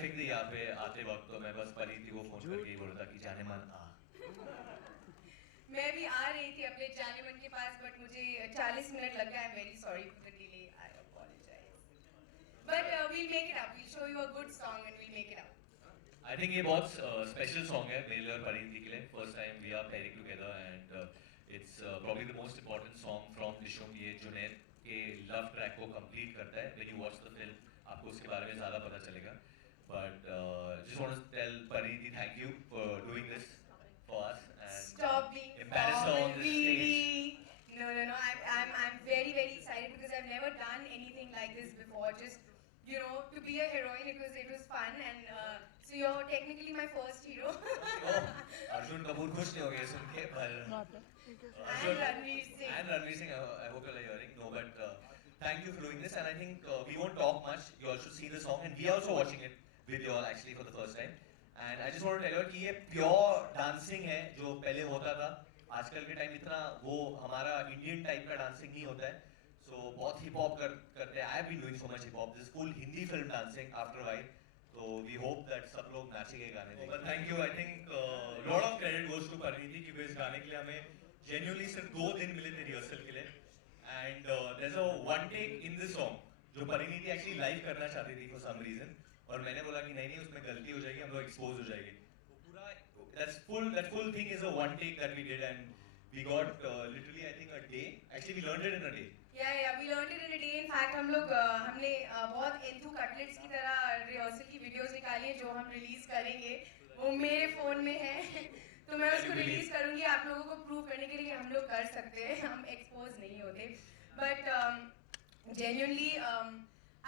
Traffic थी यहाँ पे आते वक्त, तो मैं बस परिधि को फोन करके ही बोला था कि जाने मन आ। मैं भी आ रही थी अपने जाने मन के पास, बट मुझे 40 मिनट लग गया. I am very sorry for the delay. I apologise. But we'll make it up. We'll show you a good song and we'll make it up. I think ये बहुत स्पेशल सॉन्ग है मेरे और परिधि के लिए. First time we are pairing together and it's probably the most important song from Nishum. ये जुनैद के love track को कंप्लीट करता है. When you watch the film आपको उसके बारे में ज़्यादा पता चलेगा. But just want to tell Paridhi thank you for doing this for us and Stop being embarrass her on this stage. really. No. I'm very very excited because I've never done anything like this before. Just to be a heroine, it was fun, and so you're technically my first hero. Arjun Kapoor खुश नहीं हो गए सुन के, पर And Ranveer Singh. And Ranveer Singh, I hope you're hearing. No, but thank you for doing this, and I think we won't talk much. You all should see the song, and we are also watching it with you all actually for the first time. And I just want to tell you कि ये pure dancing है जो पहले होता था. आजकल के time इतना वो हमारा इंडियन टाइप का डांसिंग नहीं होता है. सो बहुत हिप हॉप करते हैं. I have been doing so much hip hop. This full Hindi film dancing after while. तो वी होप दैट सब लोग नाचेंगे गाने में. But thank you. I think lot of credit goes to Parineeti क्योंकि इस गाने के लिए हमें जेन्युइनली सिर्फ 2 दिन मिले थे रिहर्सल के लिए. And there is a one take in this song जो परिणीति एक्चुअली लाइव करना चाहती थी फॉर सम रीजन, और मैंने बोला कि नहीं उसमें गलती हो जाएगी, हम लोग एक्सपोज हो जाएंगे. तो पूरा that full thing is a one take that we did, and we got literally I think a day. Actually we learned it in a day. Yeah, we learned it in a day. In fact हमने बहुत enthu cutlets की तरह rehearsal की videos निकाली है जो हम release करेंगे. वो मेरे फोन में है तो मैं उसको रिलीज करूंगी आप लोगों को प्रूव करने के लिए कि हम लोग कर सकते हैं, हम एक्सपोज नहीं होते. But genuinely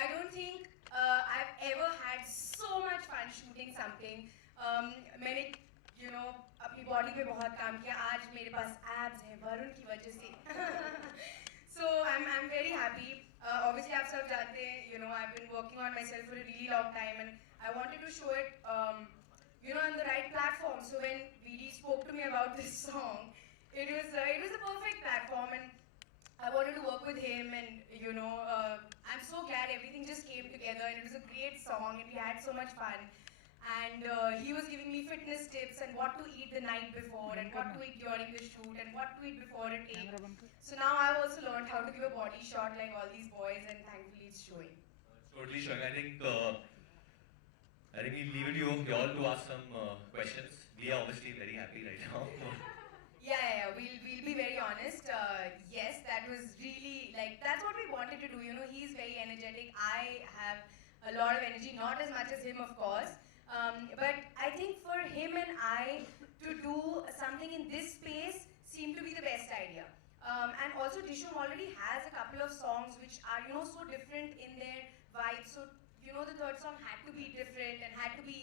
I don't think I've ever had so much fun shooting something. मैंने अपनी बॉडी पे बहुत काम किया. आज मेरे पास एब्स हैं वरुण की वजह से. So I'm very happy. Obviously आप सब जानते हैं, I've been working on myself for a really long time, and I wanted to show it on the right platform. So when VD spoke to me about this song, it was a perfect platform, and I wanted to work with him, and I'm so glad everything just came together, and it was a great song, and we had so much fun. And he was giving me fitness tips and what to eat the night before, and what to eat during the shoot, and what to eat before a take. So now I've also learned how to give a body shot like all these boys, and thankfully it's showing. Totally showing. I think we'll leave it to you all to ask some questions. We are obviously very happy right now. Yeah. We'll be very honest. Yes, that was really that's what we wanted to do. He's very energetic. I have a lot of energy, not as much as him, of course. But I think for him and I to do something in this space seemed to be the best idea. And also Dishum already has a couple of songs which are so different in their vibe. So the third song had to be different and had to be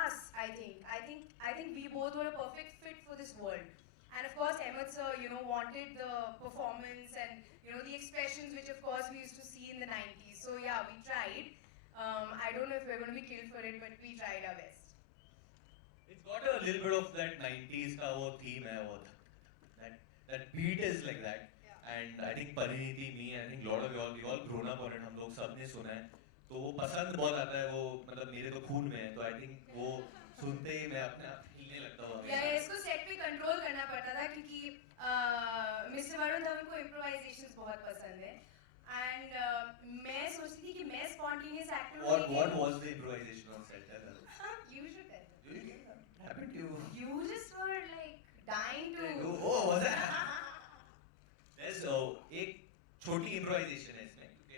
us. I think we both were a perfect fit for this world. And of course Ahmed sir wanted the performance and the expressions which of course we used to see in the 90s. So yeah, we tried. I don't know if we're going to be killed for it, but we tried our best. It's got a little bit of that 90s का वो theme है, वो that beat is like that. Yeah. And I think Pariniti, me, I think lot of you all grown up on it. हम लोग सबने सुना है, तो वो पसंद बहुत आता है. वो मतलब मेरे तो खून में है, तो I think वो सुनते ही मैं अपने आप हिलने लगता हूँ. Yeah, इसको सेट पे कंट्रोल करना पड़ता था क्योंकि मिस्टर वरुण धवन को इम्प्रोवाइजेशंस बहुत पसंद है. And मैं सोचती थी कि मैं spontaneous actor हूँ. What was the improvisation on set? You should tell. Happened to you? You just were dying to. Oh, was that? There's एक छोटी improvisation है इसमें क्योंकि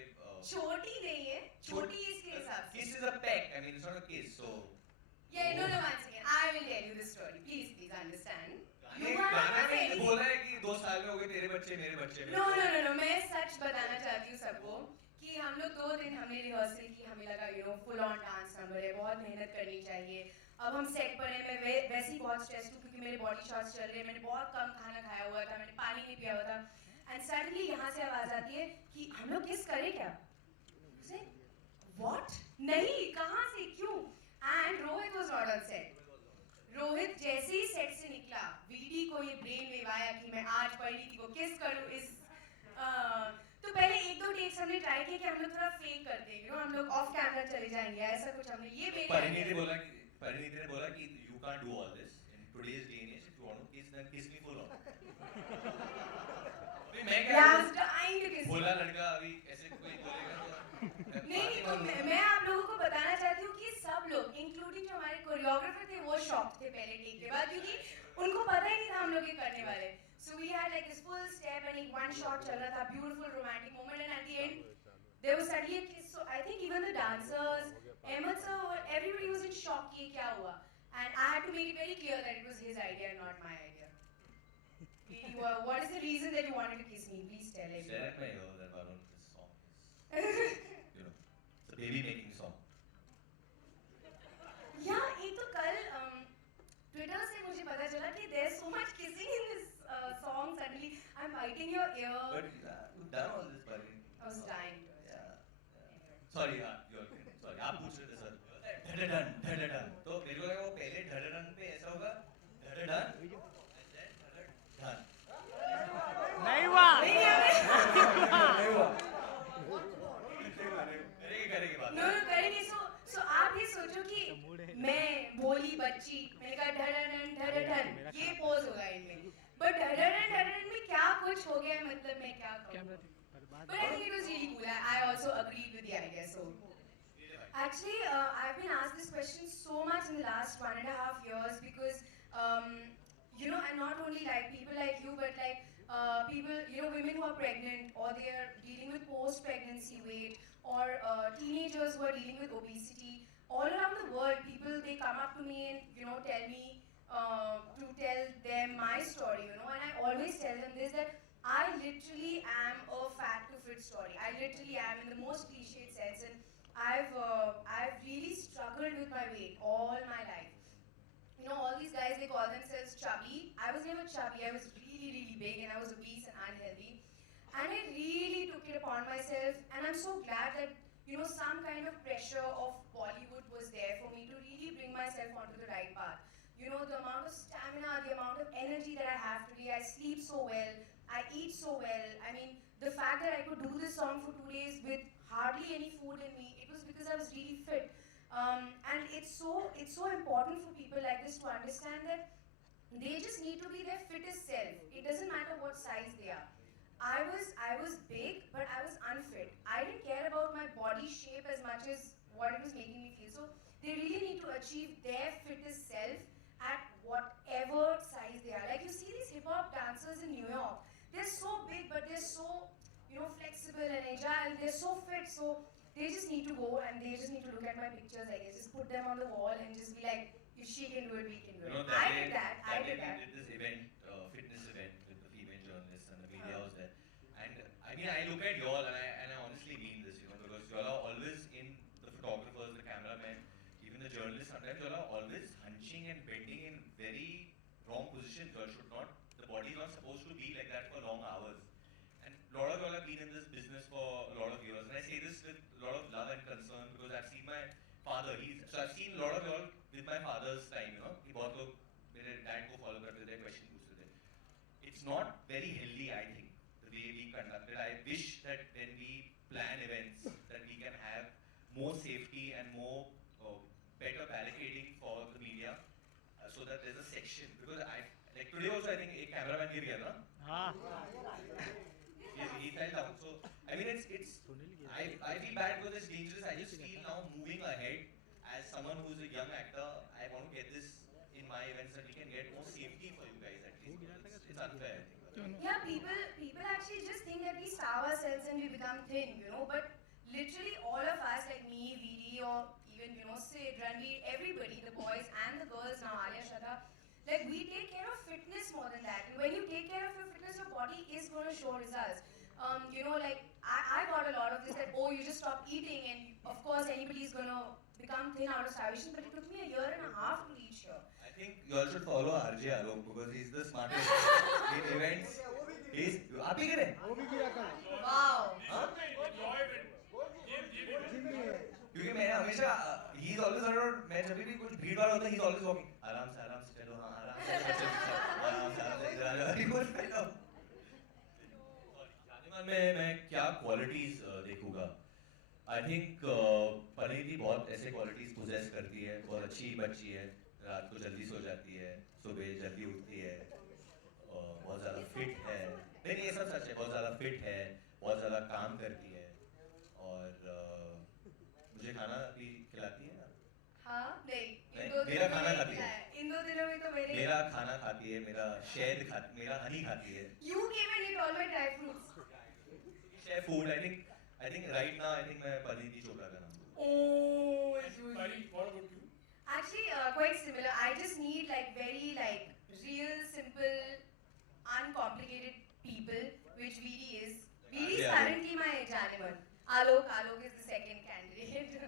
छोटी नहीं है, छोटी इसके हिसाब से. Kiss is a peck. I mean, it's not a kiss, so. Yeah, no, one second. I will tell you the story. Please understand. गाना में बोला है कि 2 साल में हो गए तेरे बच्चे मेरे बच्चे. No. मैं सच बताना चाहती हूँ सबको कि हम लोग 2 दिन हमने रिहर्सल की. हमें लगा फुल ऑन डांस नंबर है, बहुत मेहनत करनी चाहिए. अब हम सेट पर हैं. मैं वैसे ही बहुत स्ट्रेस हूँ क्योंकि मेरे बॉडी शॉट्स चल रहे हैं. मैंने बहुत कम खाना खाया हुआ था, मैंने पानी नहीं पिया हुआ था. एंड सडनली यहाँ से आवाज आती है कि हम लोग किस करें क्या. व्हाट? नहीं, कहाँ से, क्यों? And Rohit was not on set. Rohit जैसे ही सेट से निकला, वीडी को ये ब्रेन वेव आया कि मैं आज परिणीति को किस करूं. तो पहले 1-2 टेक्स हमने ट्राई लाइक है कि हम लोग थोड़ा फेक करते हैं, हम लोग ऑफ कैमरा चले जाएंगे, ऐसा कुछ हमने, ये मेरी परिणीति ने बोला कि you can't do all this in today's day and age. If you want to kiss, then kiss me full on. अभी मैं क्या Yeah, I करूं? was dying to kiss you. भोला लड़का अभी ऐसे कोई बोलेगा तो नहीं, तो मैं आप लोगों को बताना चाहती हूँ कि सब लोग इंक्लूडिंग जो हमारे कोरियोग्राफर थे वो शॉक थे पहले टेक के बाद, क्योंकि उनको पता ही नहीं था हम लोग ये करने वाले. So we had like this full step and एक one shot चल रहा था, beautiful romantic moment, and at the end there was suddenly a kiss. So I think even the dancers, Ahmed sir, everybody was in shock कि ये क्या हुआ, and I had to make it very clear that it was his idea and not my idea. What is the reason that you wanted to kiss me? Please tell said everyone. at my ear that Varun, this song is, it's a baby making song. Yeah, एक तो कल Twitter से मुझे पता चला कि there's so much kissing in this song. Suddenly, I'm biting your ear. But you've done all this, Varun. I was dying. Yeah. Sorry, sorry. आप पूछ रहे थे सर. धड़धड़न, धड़धड़न. तो मेरे को लगा वो पहले धड़धड़न पे ऐसा होगा. धड़धड़न. धड़धड़न. नहीं हुआ नहीं हुआ. करेंगे बात. No, करेंगे. So आप ये सोचो कि मैं भोली बच्ची, मैंने कहा धड़धड़न धड़धड़न, ये पोज होगा इनमें. But धड़धड़न धड़धड़न में क्या कुछ हो गया, मतलब मैं क्या कहूँ. But I think it was really cool. I also agreed with the idea. So actually, I've been asked this question so much in the last 1.5 years because and not only like people like you, but like people, women who are pregnant or they are dealing with post-pregnancy weight, or teenagers who are dealing with obesity. All around the world, people, they come up to me and tell me to tell them my story, and I always tell them this, that I literally am a fat to fit story. I literally am, in the most cliched sense, and I've really struggled with my weight all my life. All these guys, they call themselves chubby. I was never chubby. I was really, really big, and I was obese and unhealthy. And I really took it upon myself, and I'm so glad that some kind of pressure of Bollywood was there for me to really bring myself onto the right path. The amount of stamina, the amount of energy that I have today. I sleep so well, I eat so well. I mean, the fact that I could do this song for 2 days with hardly any food in me, it was because I was really fit. And it's so important for people like this to understand that they just need to be their fittest self. It doesn't matter what size they are. I was big, but I was unfit. I didn't care about my body shape as much as what it was making me feel. So they really need to achieve their fittest self at whatever size they are. Like you see these hip hop dancers in New York, they're so big, but they're so flexible and agile. They're so fit. So they just need to go and they just need to look at my pictures. I guess just put them on the wall and just be like, if she can do it, we can do it. I did that. I did this event, fitness event with the female journalists and the media was there. And I mean, I look at y'all and I honestly mean this, because y'all are always in, the photographers, the cameramen, even the journalists, sometimes y'all are always hunching and bending in very wrong positions. Y'all should not, the body is not supposed to be like that for long hours. And a lot of y'all have been in this business for a lot of years. And I say this with a lot of love and concern because I've seen my father, so I've seen a lot of y'all with my father's time, कि बहुत लोग मेरे dad को follow करते थे, question पूछते थे. It's not very healthy, I think, the way we conduct it. I wish that when we plan events, that we can have more safety and more better barricading for the media, so that there's a section. Because like today also, I think a cameraman गिर गया ना? He fell down. So I mean, I feel bad because it's dangerous. I just feel now moving ahead as someone who's a young actor, I want to get this in my events that we can get more safety for you guys at least. It's unfair, I think. Yeah, people actually just think that we starve ourselves and we become thin, but literally all of us, like me, VD, or even Sid, Ranveer, everybody, the boys and the girls now, Alia, Shraddha, like we take care of fitness more than that. And when you take care of your fitness, your body is going to show results. Like I got a lot of this that, oh, you just stop eating and of course anybody is going to become thin out of starvation, but it took me a year and a half to reach here. I think you all should follow RJ Alok because he's the smartest in events. आप ही करें? Wow. क्योंकि मैं हमेशा he's always around. मैं जब भी कुछ भीड़ भाड़ होता है he's always walking. आराम से चलो, हाँ आराम से इधर आ जाओ, he goes right up. जानेमान मैं क्या क्वालिटीज देखूंगा? आई थिंक परिणीति बहुत ऐसे क्वालिटीज पोजेस करती है, बहुत अच्छी बच्ची है, रात को जल्दी सो जाती है, सुबह जल्दी उठती है, बहुत ज़्यादा फिट है, नहीं ये सब सच है, बहुत ज़्यादा फिट है, बहुत ज़्यादा काम करती है और मुझे खाना भी खिलाती है ना। हाँ नहीं, नहीं, इन दो मेरा दिनों खाना में खाती है। खिलाया। इन 2 दिनों में तो मेरा खाना खाती है, मेरा शहद खाती, मेरा हनी खाती है। You came and eat all my dry fruits. Chef food I think right now I think मैं परिणीति चोपड़ा का नाम दूंगा। Oh, Pari, what about you? actually, quite similar. I just need like very like real, simple, uncomplicated people, which VD is. VD is Yeah. currently my Janeman. Alok is the second candidate.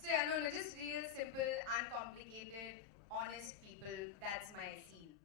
So yeah, no, just real, simple, uncomplicated, honest people. That's my scene.